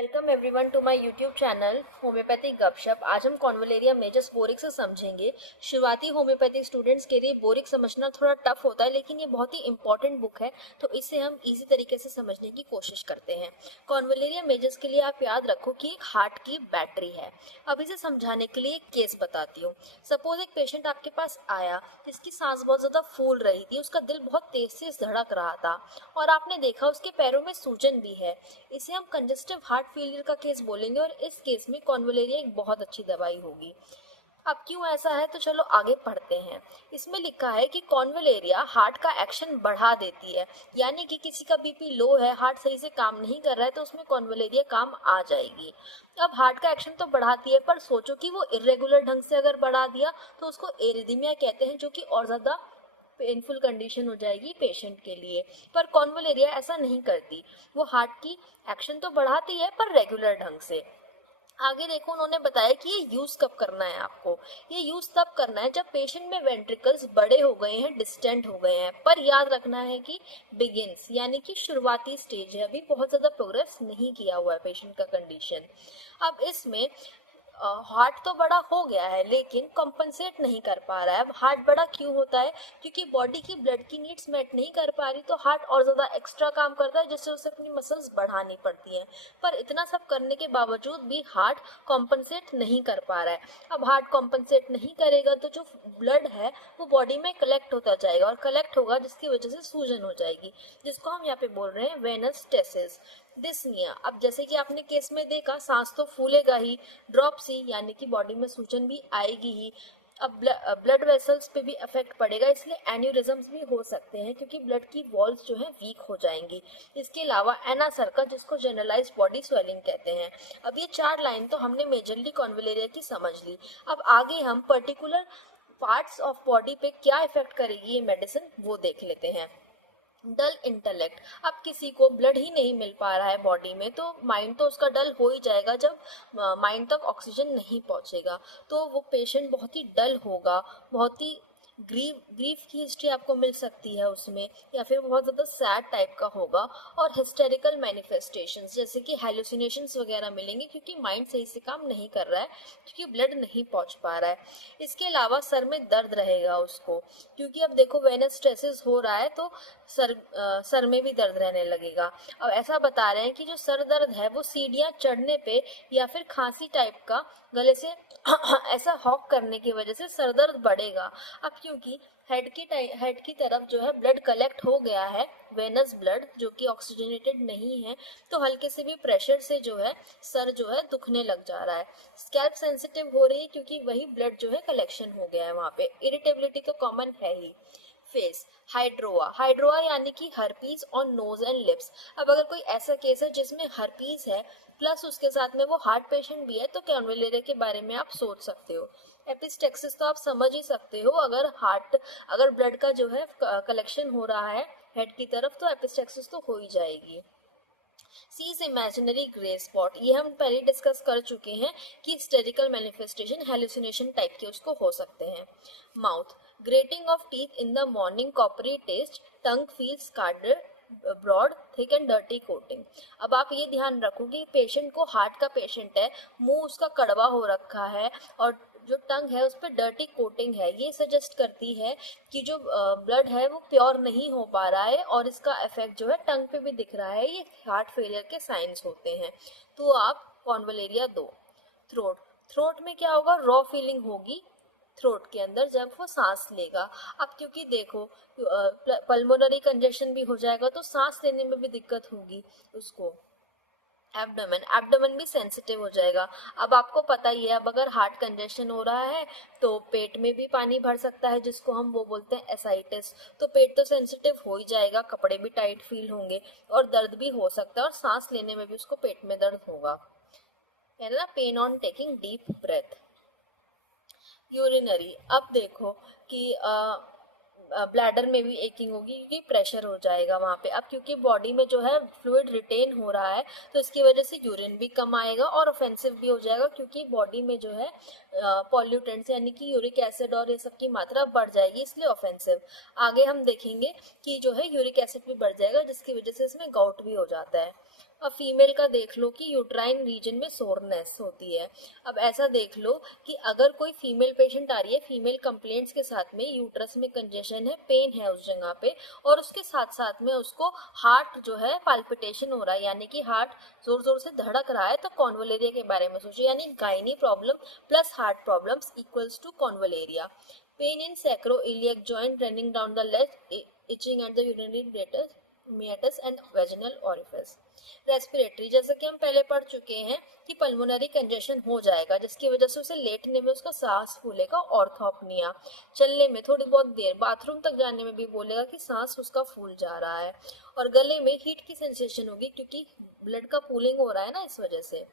Welcome everyone to my YouTube channel homeopathic Gapshap. आज हम कॉन्वलेरिया measures boric से समझेंगे। शुरुआती होम्योपैथिक स्टूडेंट्स के लिए बोरिक समझना थोड़ा टफ होता है, लेकिन ये बहुत ही इंपॉर्टेंट बुक है, तो इसे हम इजी तरीके से समझने की कोशिश करते हैं। कॉन्वलेरिया मेजर्स के लिए आप याद रखो कि एक हार्ट की बैटरी है। अब इसे समझाने के लिए एक केस बताती हूँ। सपोज एक पेशेंट आपके पास आया जिसकी सांस बहुत ज्यादा फूल रही थी, उसका दिल बहुत तेज से धड़क रहा था और आपने देखा उसके पैरों में सूजन भी है। इसे हम कंजेस्टिव हार्ट फेलियर का केस बोलेंगे और इस केस में कॉन्वलेरिया एक बहुत अच्छी दवाई होगी। अब क्यों ऐसा है, तो चलो आगे पढ़ते हैं। इसमें लिखा है कि कॉन्वलेरिया हार्ट का एक्शन बढ़ा देती है, यानी कि किसी का बीपी लो है, हार्ट सही से काम नहीं कर रहा है, तो उसमें कॉन्वलेरिया काम आ जाएगी। अब हार्ट का एक्शन तो बढ़ाती है, पर सोचो कि वो इरेगुलर ढंग से अगर बढ़ा दिया तो उसको एरिथमिया कहते हैं, जो कि और ज्यादा पेनफुल कंडीशन हो जाएगी पेशेंट के लिए। पर कॉन्वलेरिया ऐसा नहीं करती, वो हार्ट की एक्शन तो बढ़ाती है पर रेगुलर ढंग से। आगे देखो, उन्होंने बताया कि ये यूज कब करना है आपको। ये यूज तब करना है जब पेशेंट में वेंट्रिकल्स बड़े हो गए हैं, डिस्टेंट हो गए हैं। पर याद रखना है कि बिगिंस यानी कि शुरुआती स्टेज है, अभी बहुत ज्यादा प्रोग्रेस नहीं किया हुआ है पेशेंट का कंडीशन। अब इसमें हार्ट तो बड़ा हो गया है लेकिन कॉम्पनसेट नहीं कर पा रहा है। अब हार्ट बड़ा क्यों होता है? क्योंकि बॉडी की ब्लड की नीड्स मेट नहीं कर पा रही, तो हार्ट और ज्यादा एक्स्ट्रा काम करता है, जिससे उसे अपनी मसल्स बढ़ानी पड़ती हैं। पर इतना सब करने के बावजूद भी हार्ट कॉम्पनसेट नहीं कर पा रहा है। अब हार्ट कॉम्पनसेट नहीं करेगा तो जो ब्लड है वो बॉडी में कलेक्ट होता जाएगा और कलेक्ट होगा, जिसकी वजह से सूजन हो जाएगी, जिसको हम यहाँ पे बोल रहे हैं वेनस स्टेसिस डिस्निया। अब जैसे कि आपने केस में देखा, सांस तो फूलेगा ही, ड्रॉपसी यानी कि बॉडी में सूजन भी आएगी ही। अब ब्लड वेसल्स पे भी इफेक्ट पड़ेगा, इसलिए एन्यूरिज्म्स भी हो सकते हैं, क्योंकि ब्लड की वॉल्स जो है वीक हो जाएंगी। इसके अलावा एना सर्कल, जिसको जनरलाइज बॉडी स्वेलिंग कहते हैं। अब ये 4 लाइन तो हमने मेजरली कॉन्वलेरिया की समझ ली। अब आगे हम पर्टिकुलर पार्ट्स ऑफ बॉडी पे क्या इफेक्ट करेगी ये मेडिसिन, वो देख लेते हैं। डल इंटेलेक्ट। अब किसी को ब्लड ही नहीं मिल पा रहा है बॉडी में, तो माइंड तो उसका डल हो ही जाएगा। जब माइंड तक ऑक्सीजन नहीं पहुंचेगा तो वो पेशेंट बहुत ही डल होगा, बहुत ही ग्रीफ की हिस्ट्री आपको मिल सकती है उसमें, या फिर बहुत ज़्यादा सैड टाइप का होगा। और हिस्टेरिकल मैनिफेस्टेशंस जैसे कि हेलुसिनेशंस वगैरह मिलेंगे, क्योंकि माइंड सही से काम नहीं कर रहा है, क्योंकि ब्लड नहीं पहुंच पा रहा है। इसके अलावा सर में दर्द रहेगा उसको, क्योंकि अब देखो वेनस स्ट्रेसेस हो रहा है तो सर में भी दर्द रहने लगेगा। अब ऐसा बता रहे हैं कि जो सर दर्द है वो सीढ़ियाँ चढ़ने पे या फिर खांसी टाइप का, गले से ऐसा हॉक करने की वजह से सर दर्द बढ़ेगा। अब क्योंकि हेड की तरफ जो है ब्लड कलेक्ट हो गया है, वेनस ब्लड जो कि ऑक्सीजनेटेड नहीं है, तो हल्के से भी प्रेशर से जो है सर जो है दुखने लग जा रहा है। स्कैल्प सेंसिटिव हो रही है, क्योंकि वही ब्लड जो है कलेक्शन हो गया है वहाँ पे। इरिटेबिलिटी तो कॉमन है ही। फेस हाइड्रोआ यानी कि herpes on nose and lips. अब अगर कोई ऐसा केस है जिसमें हर्पीज है प्लस उसके साथ में वो हार्ट पेशेंट भी है, तो कॉन्वलेरिया के बारे में आप सोच सकते हो। एपिस्टेक्सिस तो आप समझ ही सकते हो, अगर ब्लड का जो है कलेक्शन हो रहा है हेड की तरफ, तो एपिस्टेक्सिस तो हो ही जाएगी। सीज इमेजिनरी ग्रे स्पॉट, ये हम पहले डिस्कस कर चुके हैं कि हिस्टेरिकल मैनिफेस्टेशन हेलुसिनेशन टाइप के उसको हो सकते हैं। Mouth grating of teeth in the morning, coppery taste, tongue feels carded, broad thick and dirty coating. अब आप ये ध्यान रखो कि पेशेंट को, हार्ट का पेशेंट है, मुंह उसका कड़वा हो रखा है और जो टंग है उस पर डर्टी कोटिंग है, ये सजेस्ट करती है कि जो ब्लड है वो प्योर नहीं हो पा रहा है, और इसका इफेक्ट जो है टंग पे भी दिख रहा है। ये हार्ट फेलियर के साइंस होते हैं, तो आप कॉन्वलेरिया दो। थ्रोट थ्रोट में क्या होगा? रॉ फीलिंग होगी थ्रोट के अंदर जब वो सांस लेगा। अब क्योंकि देखो पल्मोनरी कंजेशन भी हो जाएगा, तो सांस लेने में भी दिक्कत होगी उसको। एब्डोमेन भी सेंसिटिव हो जाएगा। अब आपको पता ही है, अब अगर हार्ट कंजेशन हो रहा है तो पेट में भी पानी भर सकता है, जिसको हम वो बोलते हैं एसाइटिस। तो पेट तो सेंसिटिव हो ही जाएगा, कपड़े भी टाइट फील होंगे और दर्द भी हो सकता है, और सांस लेने में भी उसको पेट में दर्द होगा, है ना। Pain on taking deep breath. Urinary, अब देखो कि ब्लैडर में भी एकिंग होगी, क्योंकि प्रेशर हो जाएगा वहाँ पे। अब क्योंकि बॉडी में जो है फ्लूइड रिटेन हो रहा है, तो इसकी वजह से यूरिन भी कम आएगा और ऑफेंसिव भी हो जाएगा, क्योंकि बॉडी में जो है पॉल्यूटेंट्स यानी कि यूरिक एसिड और ये सब की मात्रा बढ़ जाएगी, इसलिए ऑफेंसिव। आगे हम देखेंगे कि जो है यूरिक एसिड भी बढ़ जाएगा, जिसकी वजह से इसमें गाउट भी हो जाता है। अब फीमेल का देख लो कि यूट्राइन रीजन में सोरनेस होती है। अब ऐसा देख लो कि अगर कोई फीमेल पेशेंट आ रही है फीमेल कंप्लेंट्स के साथ में, यूट्रस में कंजेशन है, पेन है उस जगह पे, और उसके साथ साथ में उसको हार्ट जो है पाल्पिटेशन हो रहा है, यानी कि हार्ट जोर जोर से धड़क रहा है, तो कॉन्वलेरिया के बारे में सोचो। यानी gynae problem plus heart problems equals to convallaria. Pain in sacroiliac joint running down the leg, itching at the urinary meatus and vaginal orifice। Respiratory, जैसे कि हम पहले पढ़ चुके हैं कि पल्मोनरी कंजेशन हो जाएगा जिसकी वजह से उसे लेटने में उसका सांस फूलेगा, ऑर्थोपनिया। चलने में थोड़ी बहुत देर, बाथरूम तक जाने में भी बोलेगा कि सांस उसका फूल जा रहा है। और गले में हीट की सेंसेशन होगी क्योंकि ब्लड का पूलिंग हो रहा है ना, इस वजह से।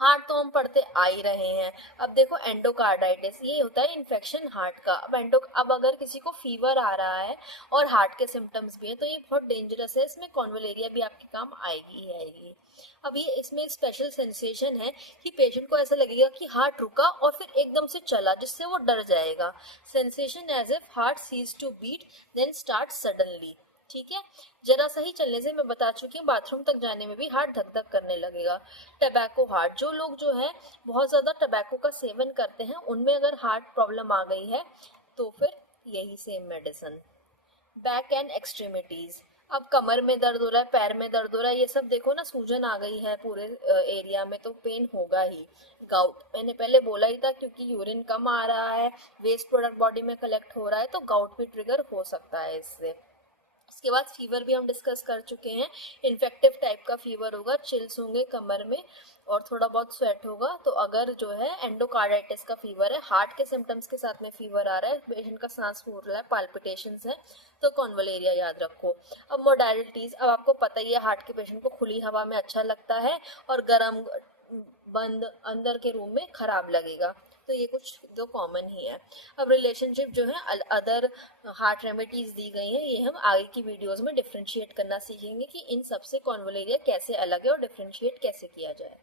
हार्ट तो हम पढ़ते आ ही रहे हैं। अब देखो एंडोकार्डाइटिस, ये होता है इन्फेक्शन हार्ट का। अब अगर किसी को फीवर आ रहा है और हार्ट के सिम्टम्स भी है तो ये बहुत डेंजरस है, इसमें कॉन्वलेरिया भी आपके काम आएगी ही आएगी। अब ये इसमें एक स्पेशल सेंसेशन है कि पेशेंट को ऐसा लगेगा कि हार्ट रुका और फिर एकदम से चला, जिससे वो डर जाएगा। Sensation as if heart cease to beat then start suddenly. ठीक है, जरा सही चलने से, मैं बता चुकी हूँ, बाथरूम तक जाने में भी हार्ट धक धक करने लगेगा। टबैको हार्ट, जो लोग जो है बहुत ज्यादा टबैको का सेवन करते हैं उनमें अगर हार्ट प्रॉब्लम आ गई है तो फिर यही same medicine. Back and extremities, अब कमर में दर्द हो रहा है, पैर में दर्द हो रहा है, ये सब देखो ना, सूजन आ गई है पूरे एरिया में तो पेन होगा ही। गाउट, मैंने पहले बोला ही था, क्योंकि यूरिन कम आ रहा है, वेस्ट प्रोडक्ट बॉडी में कलेक्ट हो रहा है, तो गाउट भी ट्रिगर हो सकता है इससे। इसके बाद फीवर भी हम डिस्कस कर चुके हैं। इन्फेक्टिव टाइप का फीवर होगा, चिल्स होंगे कमर में और थोड़ा बहुत स्वेट होगा। तो अगर जो है एंडोकार्डाइटिस का फीवर है, हार्ट के सिम्टम्स के साथ में फीवर आ रहा है, पेशेंट का सांस फूल रहा है, पाल्पिटेशंस है, तो कॉन्वलेरिया याद रखो। अब मोडालिटीज, अब आपको पता ही है हार्ट के पेशेंट को खुली हवा में अच्छा लगता है और गर्म बंद अंदर के रूम में खराब लगेगा, तो ये कुछ दो कॉमन ही है। अब रिलेशनशिप जो है अदर हार्ट रेमेडीज दी गई हैं, ये हम आगे की वीडियोस में डिफरेंशिएट करना सीखेंगे कि इन सबसे कॉन्वलेरिया कैसे अलग है और डिफरेंशिएट कैसे किया जाए।